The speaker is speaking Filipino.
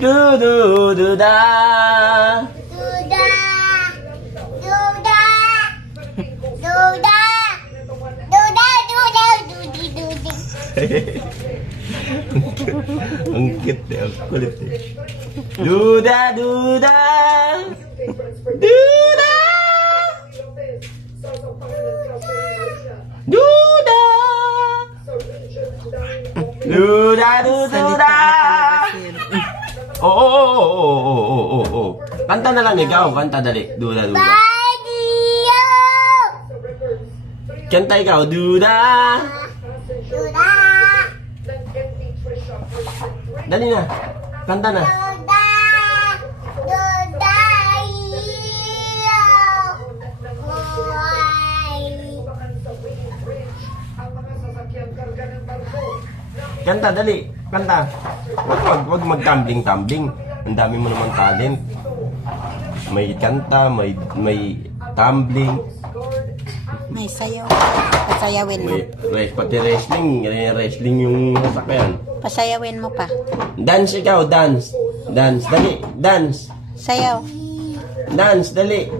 Du du du da. Duda! Duda! Duda! Duda! Duda! Dudi! Dudi! Ang cute eh, ang kulit eh. Duda, duda. Duda. Duda. Duda, duda. Oo. Kanta na lang ikaw, kanta dali. Duda, duda. Badio! Kanta ikaw, duda. Duda! Dali na, kanta na. Duda! Duda! Iyo! Buhay! Kanta, dali. Kanta. Wag mag-tumbling-tumbling. Ang dami mo naman talent. May kanta, may tumbling, May sayaw. Pasayawin mo. pati wrestling yung sasakyan. Pasayawin mo pa. Dance ikaw, dance. Dance, dali. Dance. Sayaw. Dance, dali.